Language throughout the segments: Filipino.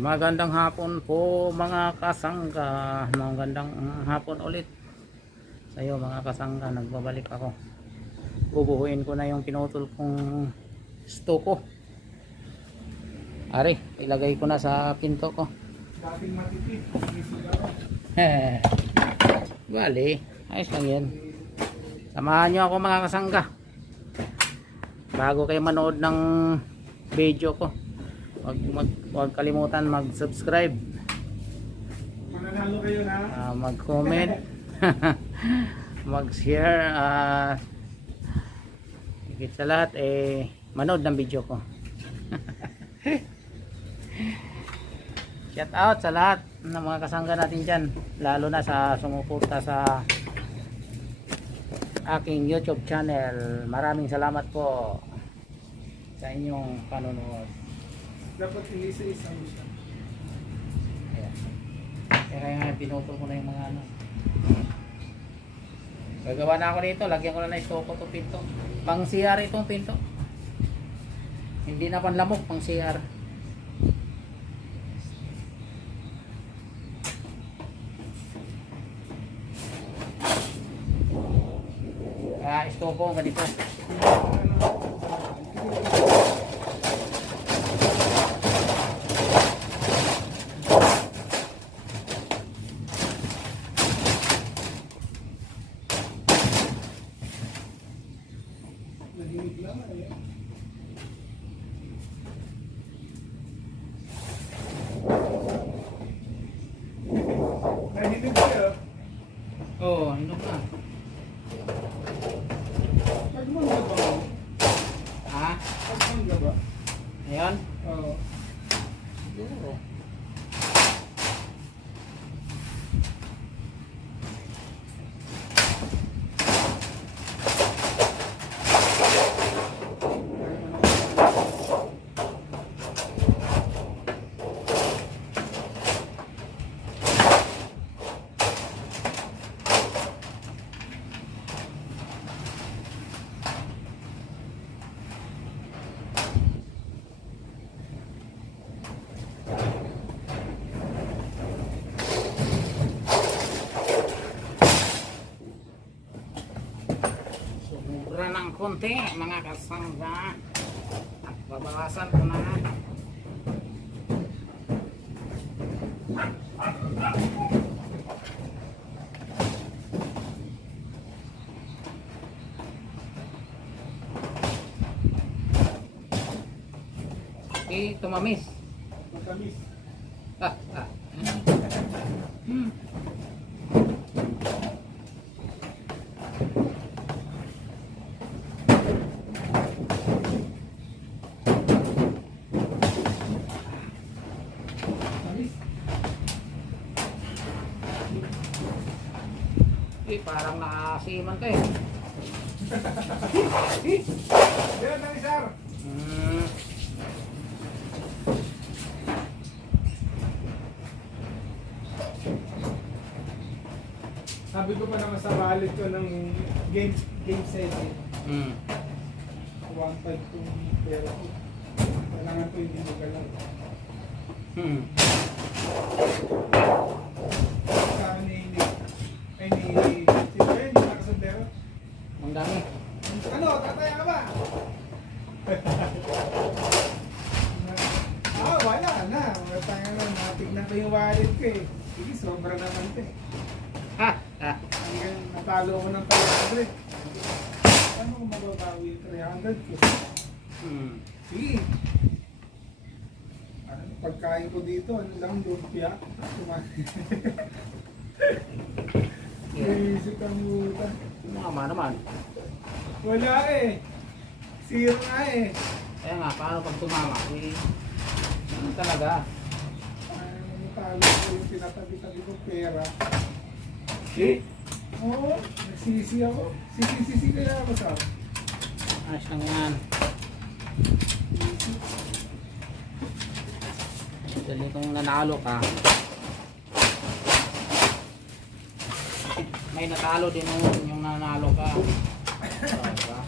Magandang hapon po mga kasangga. Magandang hapon ulit sa iyo mga kasangga. Nagbabalik ako. Bubuhuin ko na yung pinutol kong stoko. Ari, ilagay ko na sa pinto ko. Dating matipid. Bali, ayos lang yan. Samahan nyo ako mga kasangga. Bago kayo manood ng video ko, huwag kalimutan mag-subscribe, Mananalo kayo na. mag-comment, mag-share, higit sa lahat manood ng video ko. Shout out sa lahat ng mga kasangga natin dyan, lalo na sa sumuporta sa aking YouTube channel. Maraming salamat po sa inyong panonood. Dapat isa-isa mo siya. Ayan. Kaya nga pinutol ko na yung mga ano. Gagawa na ako dito. Lagyan ko na ng stoko itong pinto. Pang CR itong pinto. Hindi na panlamok, pang CR. Stoko ganito. Nahimig lang eh. Nahimig kayo. Oo, hinog na. Pagmangga ba? Ha? Pagmangga ba? Ayan. Oo. Oo. Sumura ng konti mga kasangga. At babawasan ko na. Tumamis. Matamis. Matamis. Parang nakasiman ka eh. Yan na sir. Sabi ko pa naman sa wallet ko ng game set eh. 1.5 itong pera ko. Kailangan ko hindi magalang. Saan ni sino yun? Nakasandero? Ang dami. Ano? Tataya ka ba? Wala na. Tataya na. Natignan ko yung wallet ko eh. Sige, sobra naman ito eh. Hanggang natalo ko ng 500. Ano kung mababawi yung 300 ko? Sige. Ano, pagkain ko dito, ano lang, lumpia. Naisip ang luta. Mama naman. Wala eh. Zero na eh. Kaya nga, paano pag tumama? Ano talaga? Ano, natalo ko yung pinatabi-tabi ko pera. Oo, nagsisi ako. Sisi kaya ako sa. Ayos lang yan. Dali kung nanalo ka. May natalo din yung nanalo ka. Diba?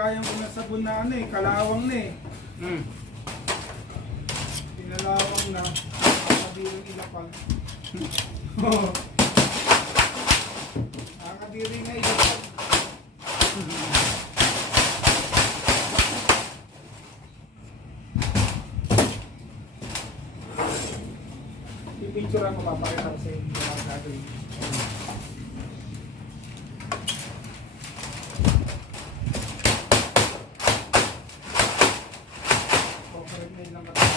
nilagayan ko na sabon na ano eh, kalawang na eh. Hmm. Pinalawang na, nakakadiring ilapag. Oo. Nakakadiring na ilapag. I-picture ako, papakita ko sa inyo ang gagawin. Operate na ilang katawa.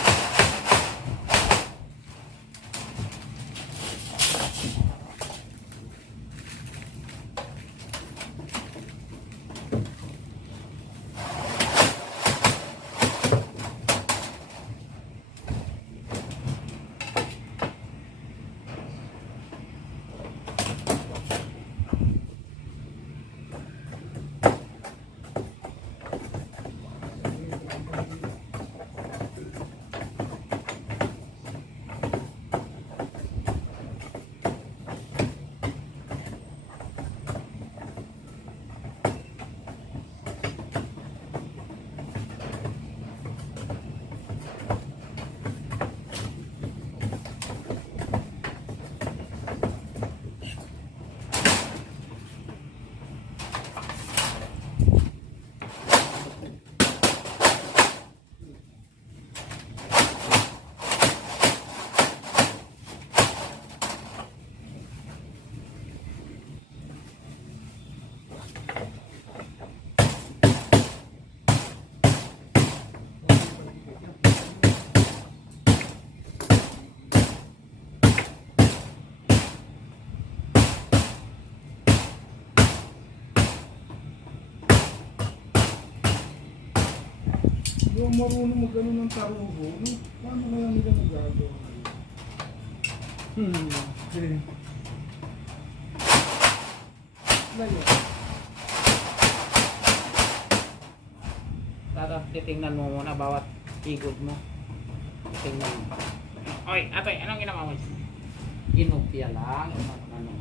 Yung marunong mo gano'n ng tarugo, no? Paano kaya nila magagawa? Okay. Layo. Tara, titingnan mo muna bawat igod mo. Titingnan mo. Oy, atoy, anong ginawa mo? Inupya lang. Ano?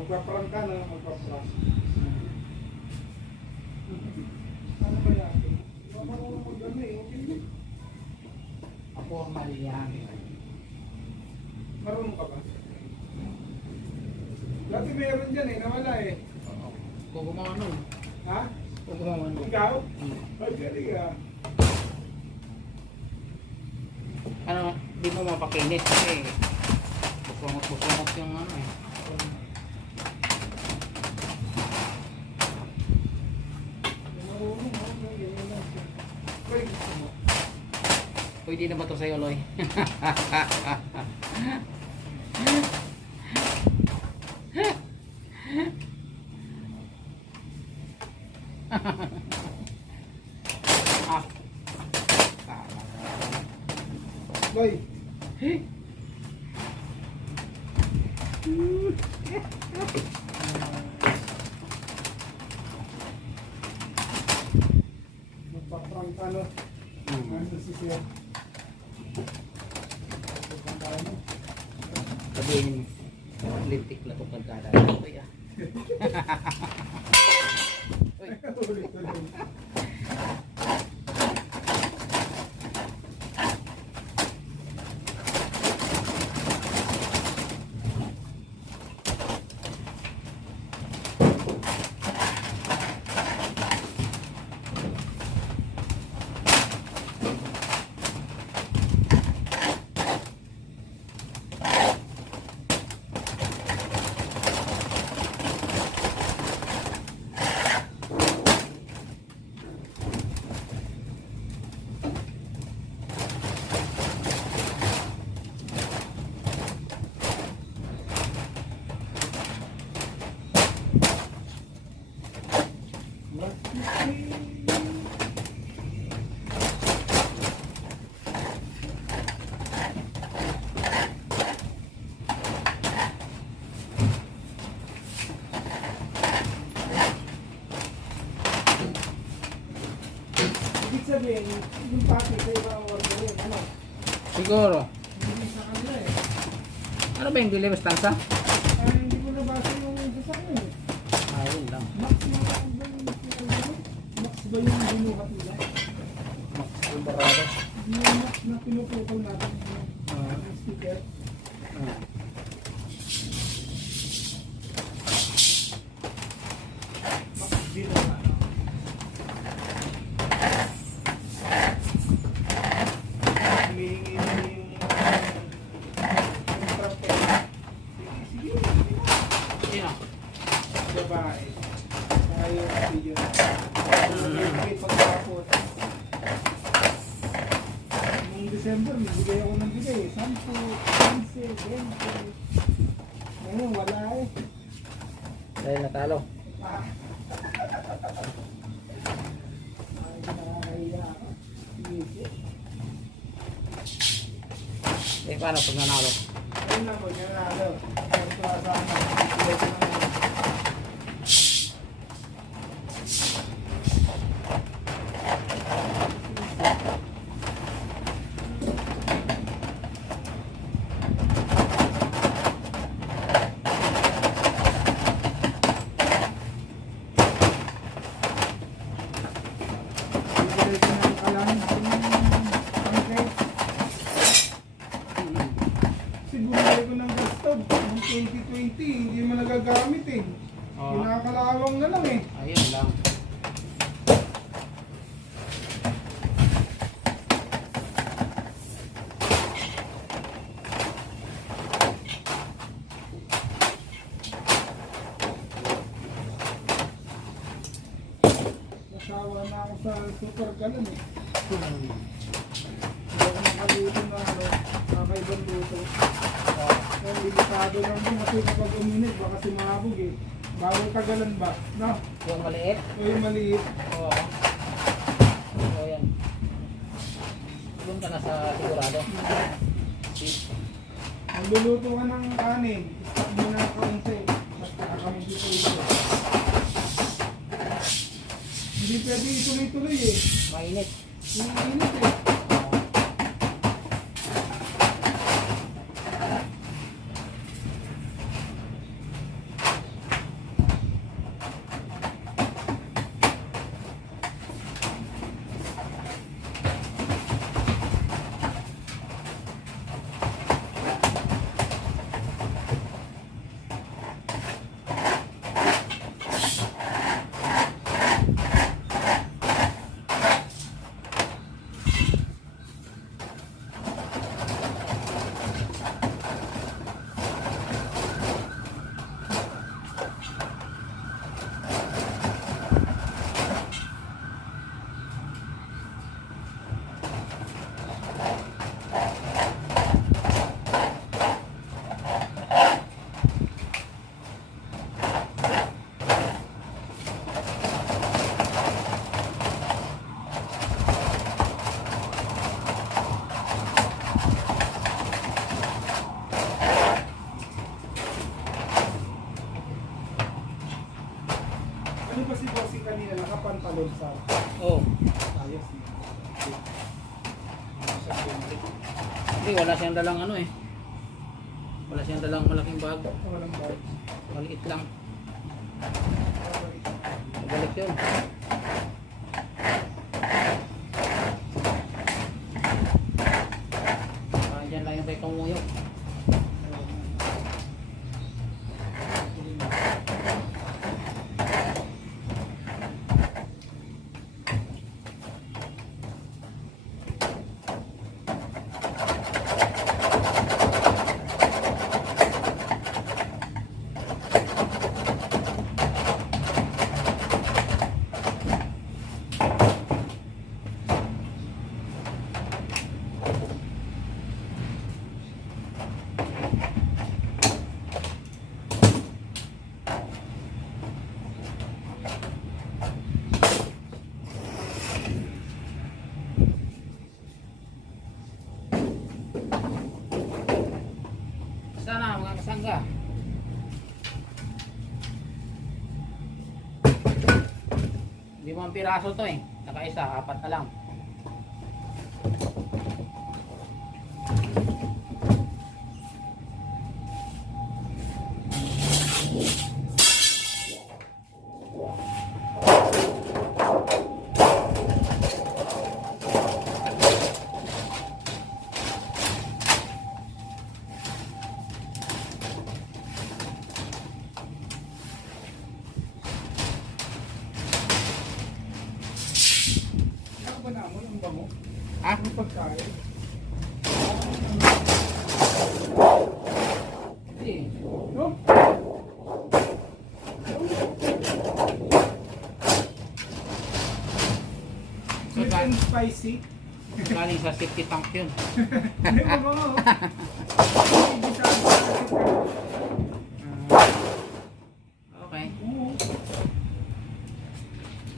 Magpaprang ka na, magpaprang. Ano kaya ito? Marunong mo gano'n eh, okay din. Ako ang mali yan. Marunong ka ba? Dati meron dyan eh, nawala eh. Kung gumawa nun. Ha? Kung gumawa nun. Ikaw? Hmm. Ay, galing ah. Ano, di mo mapakinis kasi busungok yung ano eh. Marunong mo, ganyan lang siya. Uy, gusto mo. Pwede na ba ito sa'yo, Loy? Ah. Boy. Magpaprang ka no? Ano si siya? Sabihin, lintik na itong pagkada. Uy, ah. Uy. Ulit-ulit. Ibig sabihin, yung package sa iba ang order yun, ano? Siguro. Hindi sa kanila eh. Ano ba yung Deliver Stanza? Ay, hindi ko nabasa yung sasakyan eh. Ayun lang. Max na ba yung Max ba yung binuhat nila? Max Alvarado. Yung Max na pinuputol natin yung sticker. Max binuhat. Humihingi na yung trapper. Sige, sige. Sino? Babae. Saka yung video. May pagkakapot. Noong December, bigay ako ng bigay. 10, 15, 20. Ngayon, wala eh. Dahil natalo. Ah. Ay, nakakahiya ako. Sige. Eh, paano pag nanalo? Ayun na po, yan na. Ito kasama. Bigay ko na. Siguro ko ng stove ng 2020, hindi mo nagagamit eh. Oo. Pinakalawang na lang eh. Ayun lang. Nasawa na ako sa super galon eh. Hindi ako makaluto na kakaibang luto. Kaya delikado lang din kasi kapag uminit baka sumabog eh. Bawal kagalan ba? No? Yung maliit? O yung maliit. Oo. So, yan. Doon ka na sa sigurado. Magluluto ka ng kanin, stop mo na kaunti. Basta kami dito ito. Hindi pwede ituloy-tuloy eh. Mainit. Init eh. Ano ba si Bossing kanina? Nakapantalon sa Oo. ayos niya. Hindi, wala siyang dalang ano eh. Wala siyang dalang malaking bag. Walang bag. Maliit lang. Balik yun. Diyan lang yung kay Tumuyok. Sana mga kasangga. Limang piraso to eh. Nakaisa, 4 na lang. Ha? Ano pagkain? Hindi. No? Sweet and spicy. Galing sa safety tank yun. Hindi mo ba? Hindi sa Okay. Oo.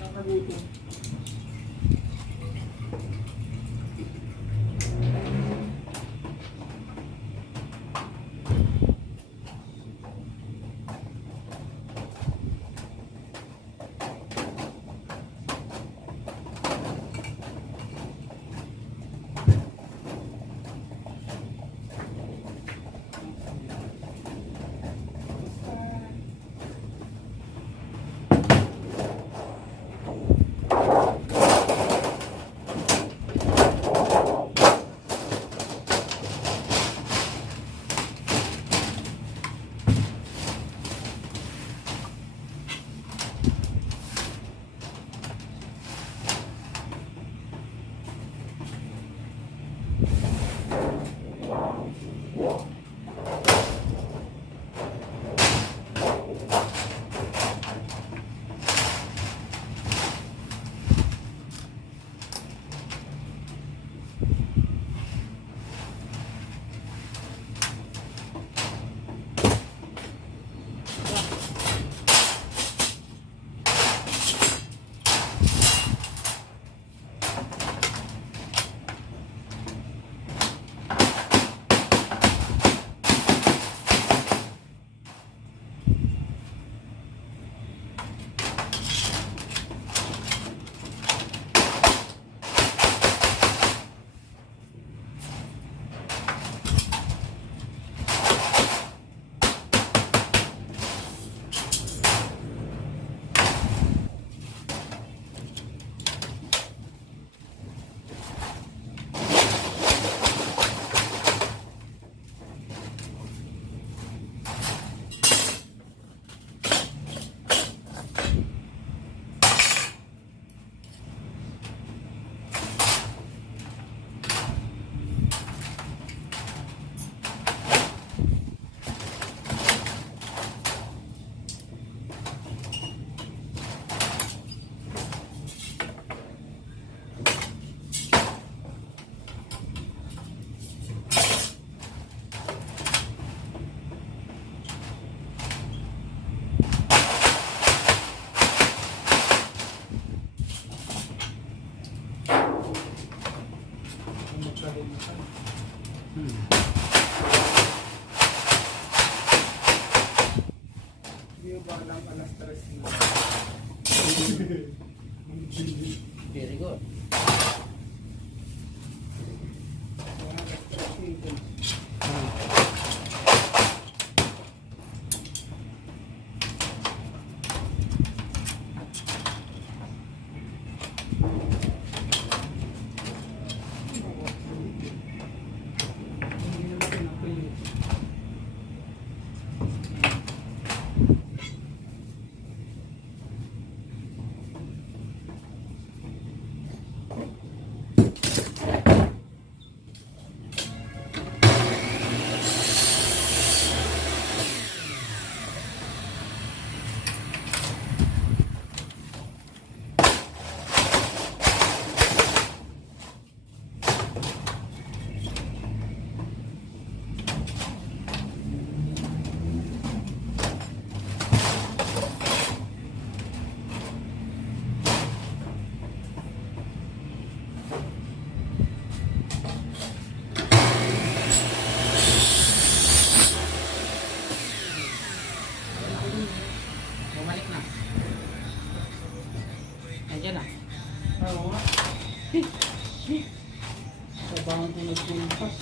Nakagutom. Hindi ba lang alas 3 na? Very good. Bumalik na. Andiyan na. Oo nga. Sabahang pinagpintas.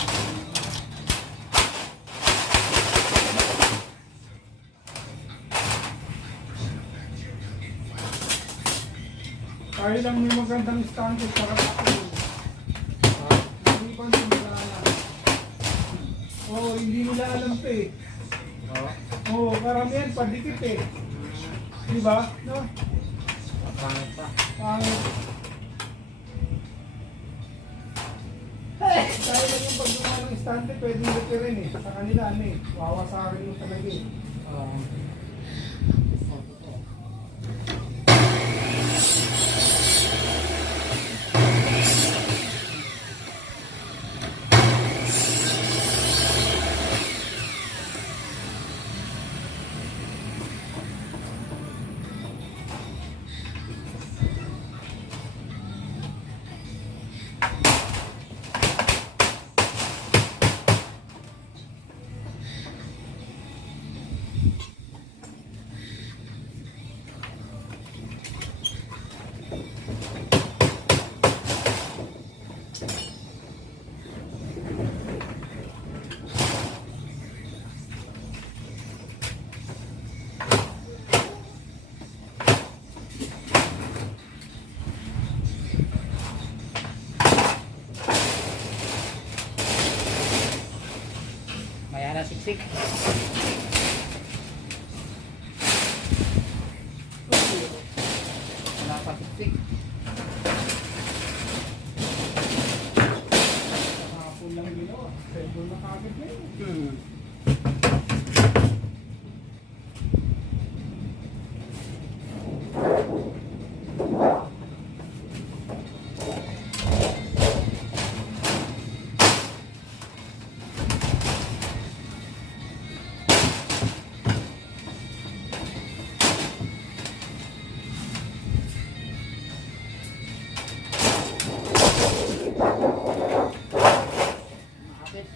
Tayo lang may magandang standard para ako. Hindi pa nila alam. Oo, hindi nila alam to eh. Oo. Oo, karamihan padikit eh. Diba? No? Pangit pa. Pangit. pag gumawa ng istante, pwedeng repair eh. Sa kanila, ano eh. Wawasakin mo talaga eh. Maya na siksik. Wala pa siksik. Nakapun lang ginawa. Sembol na kagad na yun. Makapit.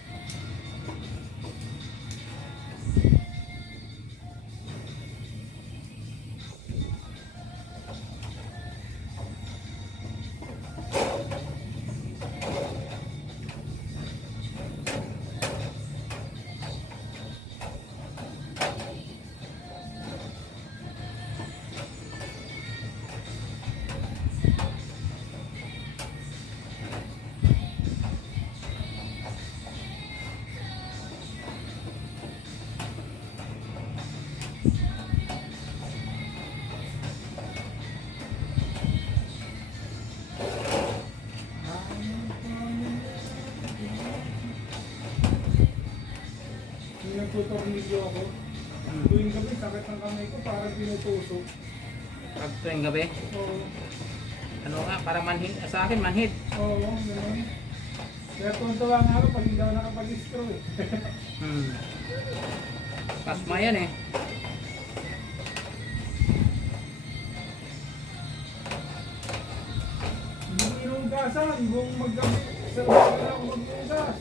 Yung nagtutornilyo ako. Tuwing gabi, sakit ng kamay ko, parang pinutusok. Pag tuwing gabi, Oo. ano nga, para manhid, sa akin manhid. Oo, gano'n. Kaya tuntua nga ako pag hindi ako nakapag-straw eh. Pasma yan eh. Hindi inugasan, kung maggabi, sa umaga na ako mag-ugas.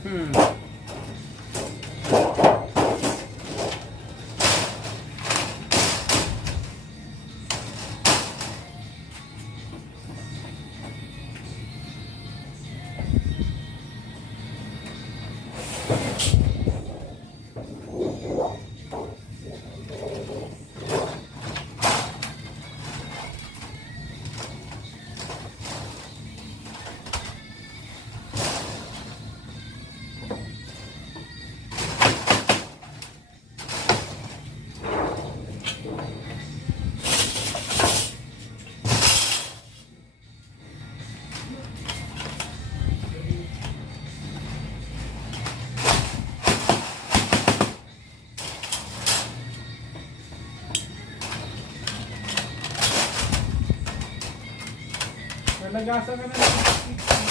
Nalagasan ka na ng isang kikiam.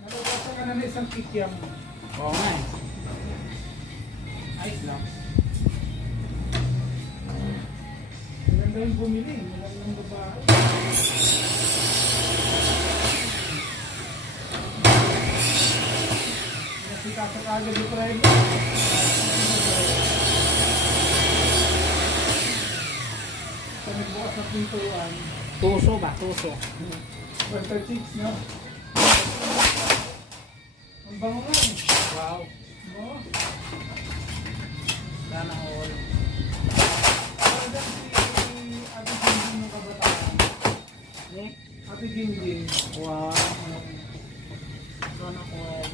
Nalagasan ka na ng isang kikiam. Oo nga eh. Ayos lang. Maganda yung bumili, maganda yung babae. Nasita sa kagad yung private. Sa nagbukas ng pintuan. Tuso ba? Tuso. Basta chicks, no? Ang bango nga eh. Wow. No? Sana all. Parang si Ate Gingging ng kabataan. Eh? Ate Gingging. Wow. Sana all.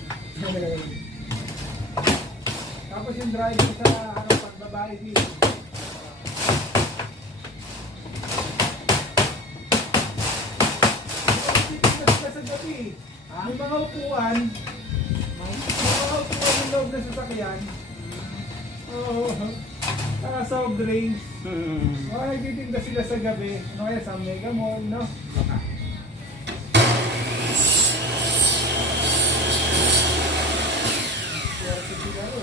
Tapos yung driver sa pagbabae dito. Sa gabi, may mga upuan, Oo, kung yung loob na sasakyan. Oo. Saka soft drinks. Mga nagtitinda sila sa gabi. Ano kaya sa Mega Mall, no? Swerte sila ro.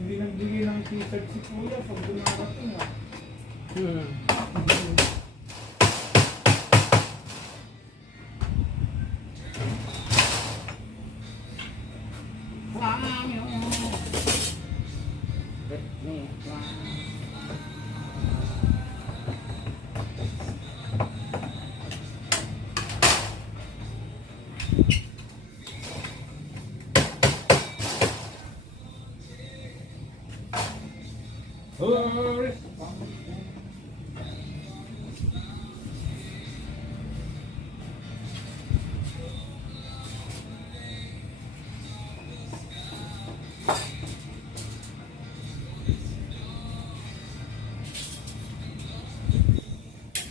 Hindi nagbigay ng t-shirt si Kuya pag dumarating ah. Hurry!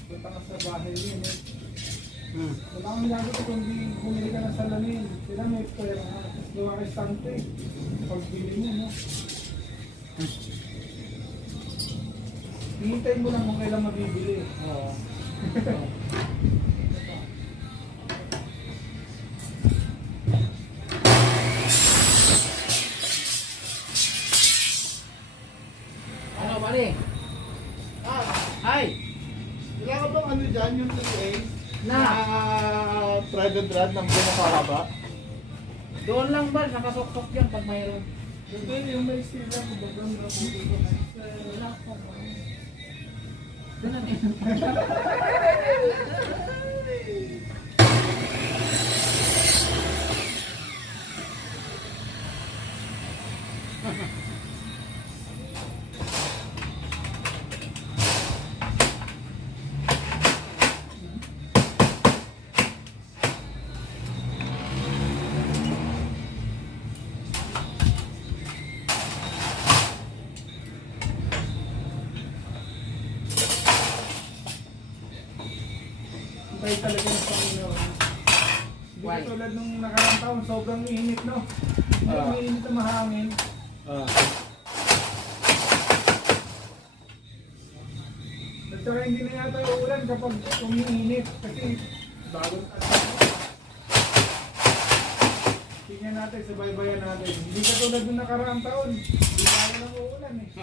Punta ka sa bahay yun eh. Wala kang nagagot kundi bumili ka ng salamin. Sila may pera. Tapos gawa kay Sante. Pagbili mo, no? Hihintayin mo lang kung kailan mabibili. Oo. Ano, pare? Hi! Wala ka bang ano dyan, yung 3A? Na? Private rad ng Bumakara. Doon lang ba? Nakasok-sok yan pag mayroon. Ito yung may sila ko bagang nabuti ko. Wala ko. Doon natin. Tayo talaga ng Panginoon. Hindi Why? katulad nung nakarang taon, sobrang init, no? Hindi mainit na mahangin. At saka hindi na yata uulan kapag umiinit. Kasi bagong tingnan natin, sabay-bayan natin. Hindi katulad nung nakarang taon. Hindi tayo nang uulan eh.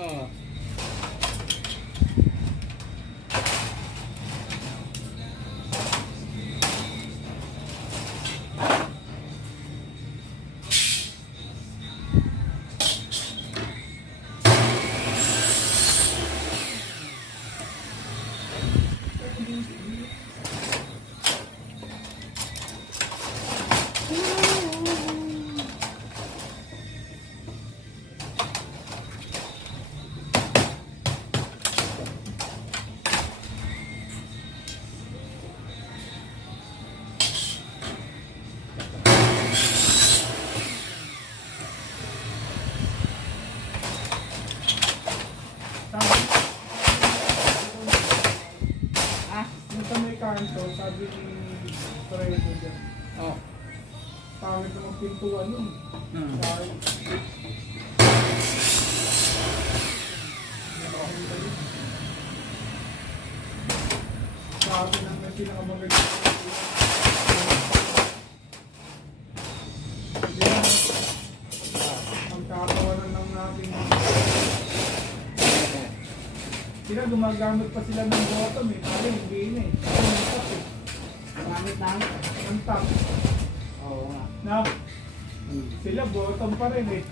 Yung sa may kanto, sabi ni Torredo dyan, Oh. pangit na magpintuan yun. Dahil sabi ng may pinakamagandang magkakawanan lang natin. Sila gumagamit pa sila ng bottom eh, kaya hindi na eh. Kasi ng top eh. Gamit lang. Ng top. Oo nga. Na, sila bottom pa rin eh.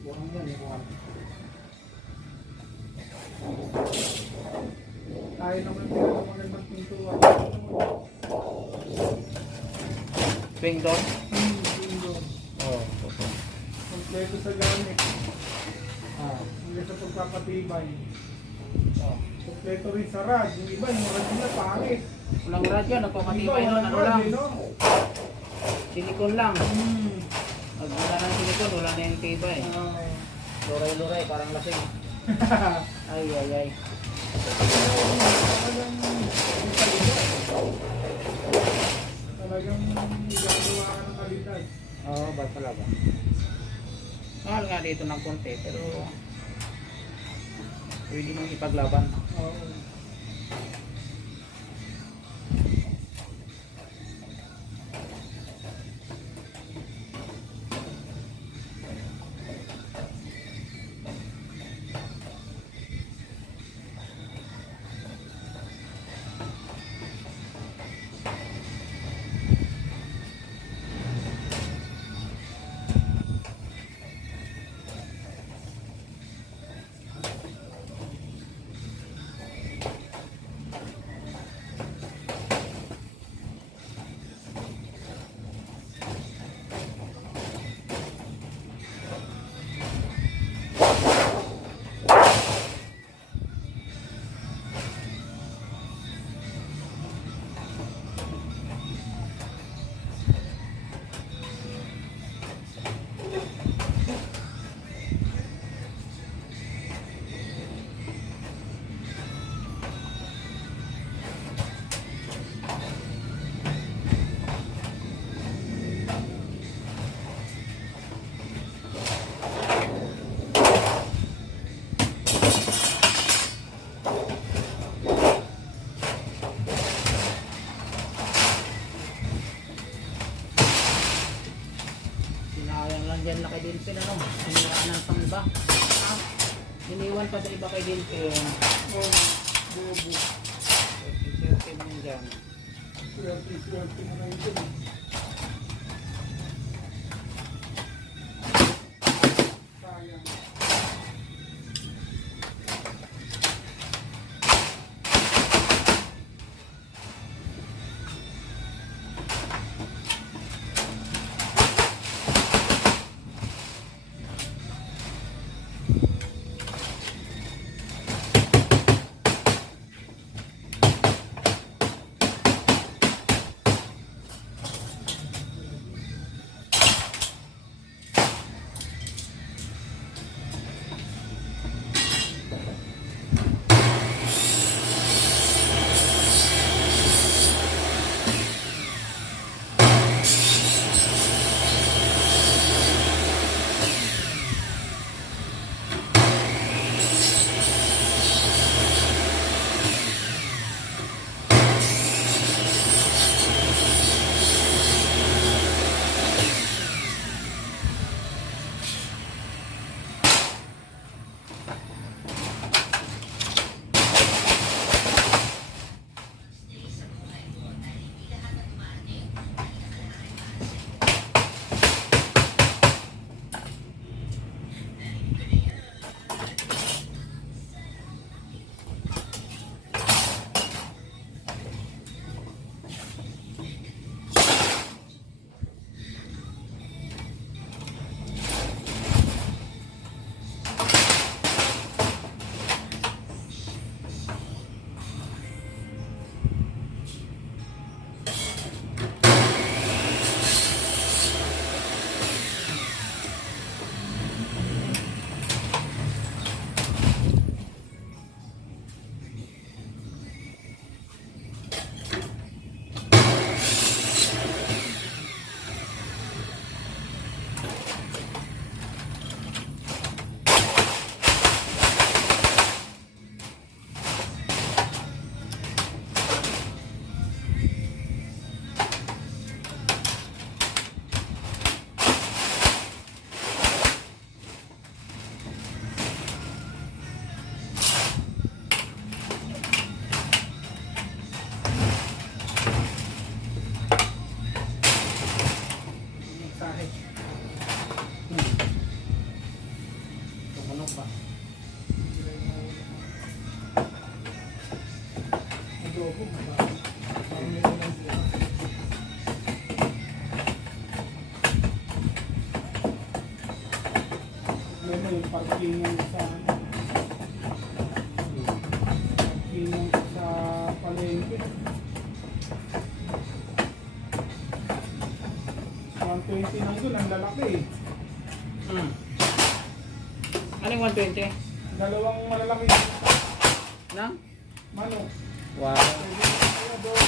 Buang yan, buang. Tayo naman pinakamagandang pintuan. Swing doon? Pintuan. Oo. Kompleto sa gamit. Hanggang sa pagpapatibay. Kompleto rin sa rad. Yung iba, yung rad nila pangit. Walang radyo, nagpapatibay nun, ano lang. Silikon lang. Pag wala ng silikon, wala na yung tibay. Luray-luray, parang lasing. Ay, ay, ay. Talagang igagawa ka ng kalidad. Oo, ba talaga? Mahal nga dito ng konti, pero pwede mong ipaglaban. Oo. Sinayang lang dyan na kay Dilpin, ano? Siniraan ng pang iba. Ha? Iniwan pa sa iba kay Dilpin. Oo. Bobo. Swerte mo yun dyan. Swerte mo na ito. Sayang. Yung parkingan sa parkingan sa palengke. 120 lang doon, ang lalaki eh. Hmm. Ano yung 120? Dalawang malalaki Nang? manok. Wow. Pwede na kaya doon.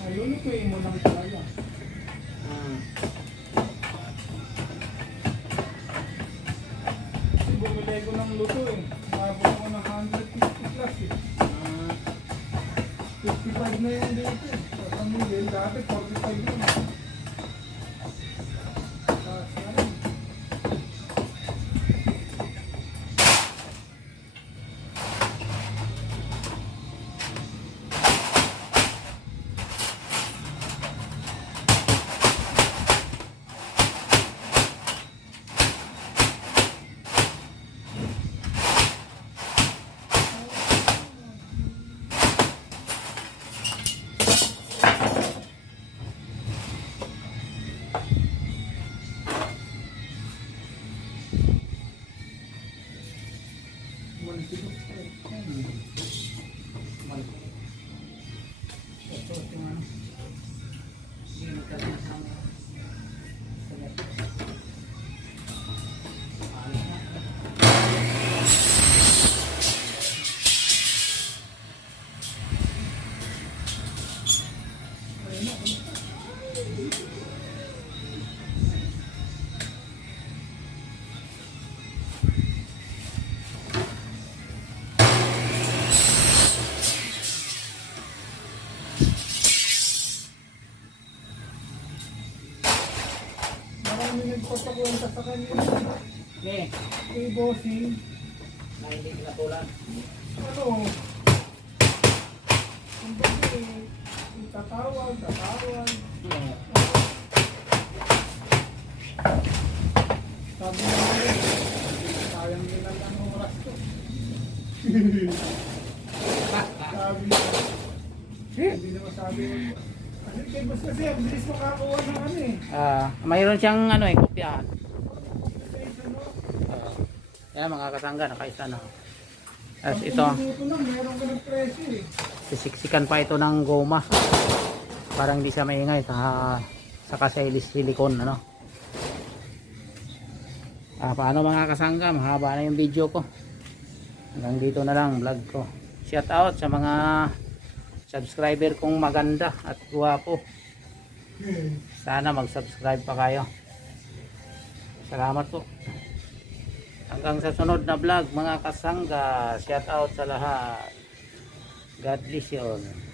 Ayun, ituin mo lang talaga. Hmm. Kasi bumili ko ng luto eh. Mabot ko ng 150 plus eh. Hmm. 55 na yung dito eh. Sa pamilya, dati 45 lang. Taas na rin. Marami nagpapakwenta sa kanya. Okay. Kay bossing, Na hindi kinatulan. ano, kumbaga tatawag. Hmm. Sabi niya, sayang nila lang ang oras ko. Sabi niya, hindi naman sabi mo. Kasi kay boss kasi, ang bilis makakuha ng ano eh. Mayroon siyang ano eh, kopyahan. Station mo. Kaya mga kasangga, nakaisa na. Tapos ito, Pag minuto lang, meron ka ng presyo eh. sisiksikan pa ito ng goma. Parang hindi siya maingay sa silicone, ano. Paano mga kasangga, mahaba na yung video ko. Hanggang dito na lang vlog ko. Shout out sa mga subscriber kong maganda at guwapo. Sana mag-subscribe pa kayo. Salamat po. Hanggang sa sunod na vlog mga kasangga. Shout out sa lahat. God bless you all.